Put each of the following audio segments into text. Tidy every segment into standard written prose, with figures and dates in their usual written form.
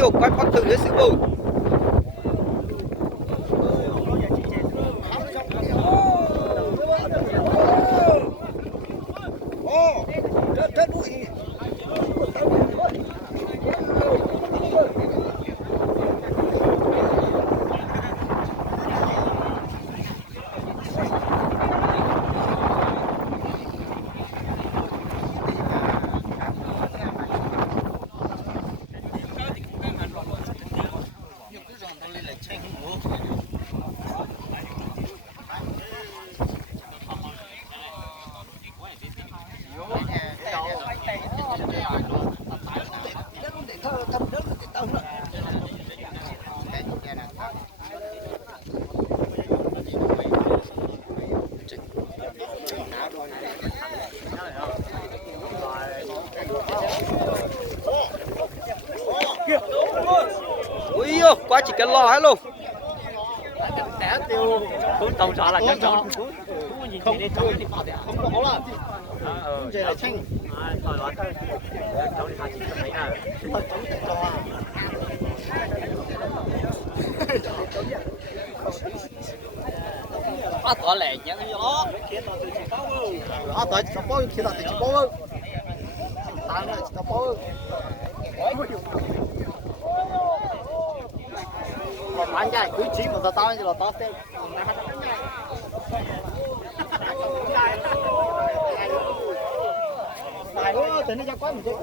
vô quay phát thử để sư bù. Ui quá chỉ cần lo hết luôn. cũng tàu xả là cho không đi cháu đi phạt không có là không là thanh thôi nói thôi cháu đi phạt chỉ có mấy nào cháu chạy cho Tỏ lẹ nhá cái đó. tới cháu bố khi nào thì cháu bố tao này cháu bố anh trai cứ chỉ một tao như là tao xem này đó tính ra quá mình chơi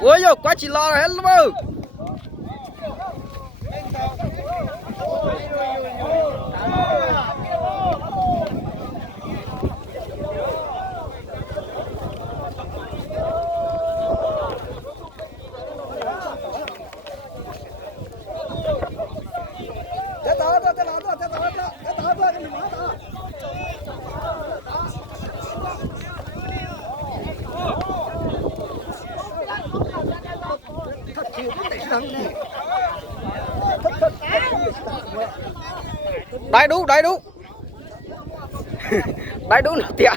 Ui vô quá chỉ lo hết luôn. Đáy đú đáy đú đáy đú nó tỉa.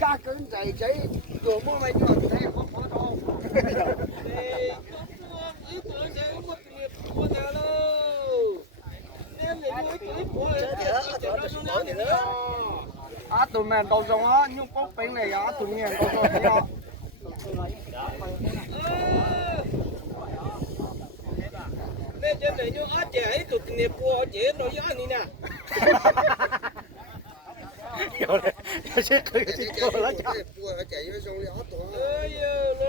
cá cứng dày cháy đồ mua mày cho thấy không có đâu tụi mình đâu rồi á nhưng có bên này á tụi mình đâu rồi á. Nên trên này như á trẻ tụi nghiệp của trẻ nó giá này nè. sẽ cười sẽ cười lá chả Ơi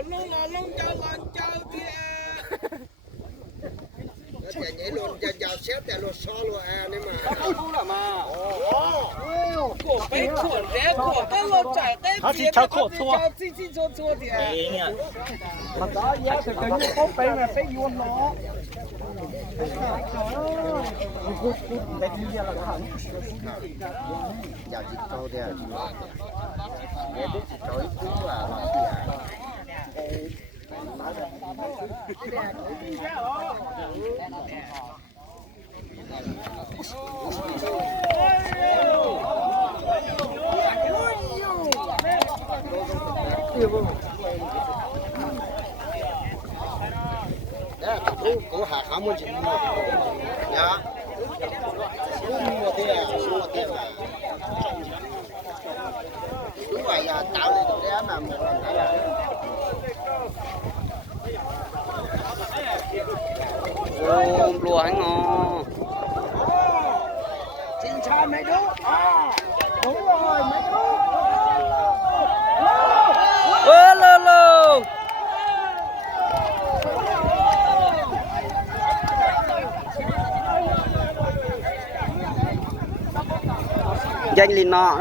nó lông chào kìa. chạy nhảy luôn chào xếp tại luôn so luôn à nên mà Không là mà. Của bé của rẻ của cái lông chạy cái tiền nó chào chua thì à. Mà đó giá thì cái như có bên là phải vuông nó. chào chị câu theo nghe biết chị câu cũng là cũng hạ khám một chuyện nhá mua thế mà đúng vậy là tạo lên được đấy mà một lần đấy là Lùa anh ngon. xin chào mấy đứa đúng rồi mấy đứa Lô lô. danh liền nọ